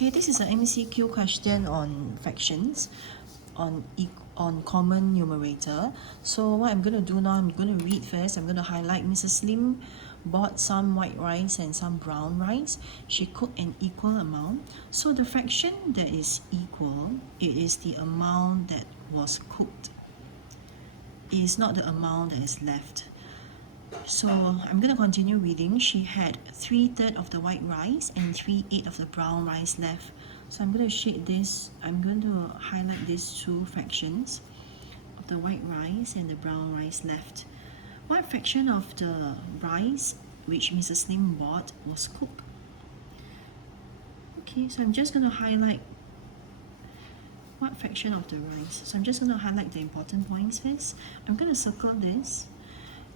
Okay, this is an MCQ question on fractions, on common numerator. So what I'm going to do now, I'm going to read first. I'm going to highlight Mrs. Lim bought some white rice and some brown rice. She cooked an equal amount. So the fraction that is equal, it is the amount that was cooked. It is not the amount that is left. So I'm going to continue reading. She had 3/3 of the white rice and 3/8 of the brown rice left. So I'm going to shade this. I'm going to highlight these two fractions of the white rice and the brown rice left. What fraction of the rice which Mrs. Lim bought was cooked? Okay, so I'm just going to highlight what fraction of the rice. So I'm just going to highlight the important points first. I'm going to circle this.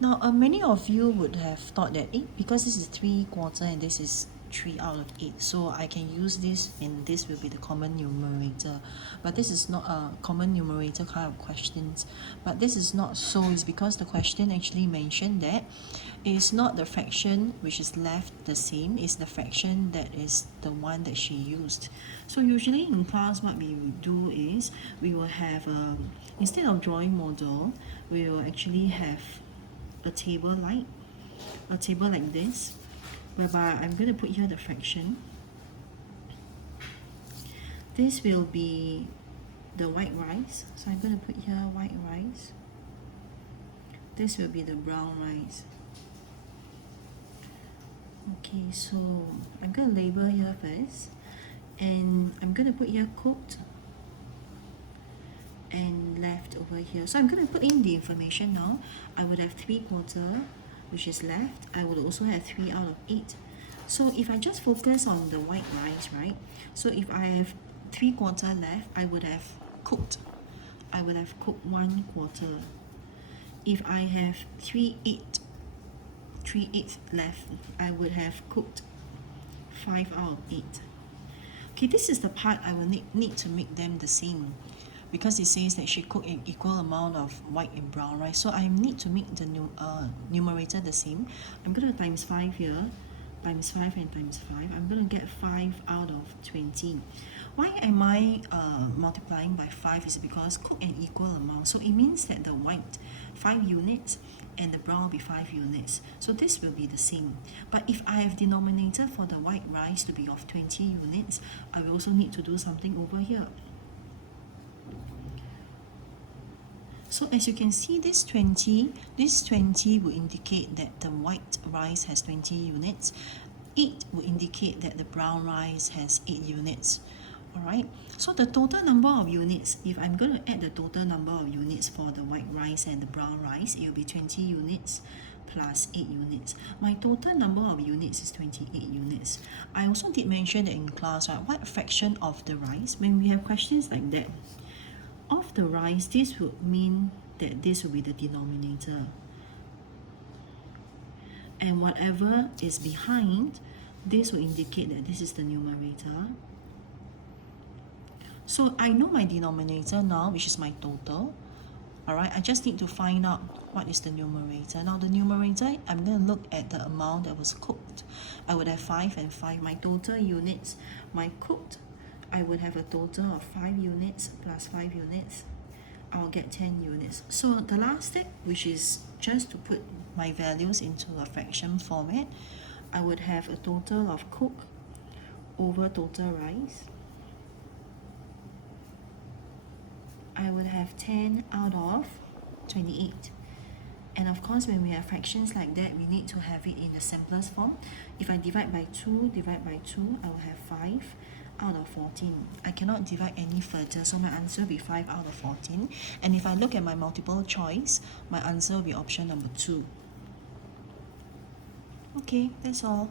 Now, many of you would have thought that because this is 3/4 and this is 3 out of 8, so I can use this and this will be the common numerator. But this is not a common numerator kind of questions. But this is not so. It's because the question actually mentioned that it is not the fraction which is left the same, it's the fraction that is the one that she used. So usually in class what we will do is we will have, instead of drawing model, we will actually have a table like this, whereby I'm going to put here the fraction. This will be the white rice, so I'm going to put here white rice. This will be the brown rice. Okay, so I'm going to label here first, and I'm going to put here cooked and left over here. So I'm going to put in the information now. I would have 3/4 which is left. I would also have 3 out of 8. So if I just focus on the white rice, right? So if I have 3/4 left, I would have cooked 1/4. If I have 3/8 left, I would have cooked 5 out of 8. Okay, this is the part I will need to make them the same, because it says that she cooked an equal amount of white and brown rice. So I need to make the numerator the same. I'm going to times 5 here, times 5 and times 5. I'm going to get 5 out of 20. Why am I multiplying by 5? Is because cook an equal amount. So it means that the white 5 units and the brown will be 5 units. So this will be the same. But if I have denominator for the white rice to be of 20 units, I will also need to do something over here. So as you can see, this 20 will indicate that the white rice has 20 units. 8 will indicate that the brown rice has 8 units. Alright, so the total number of units, if I'm going to add the total number of units for the white rice and the brown rice, it will be 20 units plus 8 units. My total number of units is 28 units. I also did mention that in class, right, what fraction of the rice, when we have questions like that, of the rice, this would mean that this will be the denominator, and whatever is behind this will indicate that this is the numerator. So I know my denominator now, which is my total. Alright, I just need to find out what is the numerator. Now the numerator, I'm going to look at the amount that was cooked. I would have 5 and 5. My total units, my cooked, I would have a total of 5 units plus 5 units. I'll get 10 units. So the last step, which is just to put my values into a fraction format, I would have a total of cook over total rice. I would have 10 out of 28. And of course, when we have fractions like that, we need to have it in the simplest form. If I divide by 2, I will have 5 out of 14. I cannot divide any further, so my answer will be 5 out of 14. And if I look at my multiple choice, my answer will be option number 2. Okay, that's all.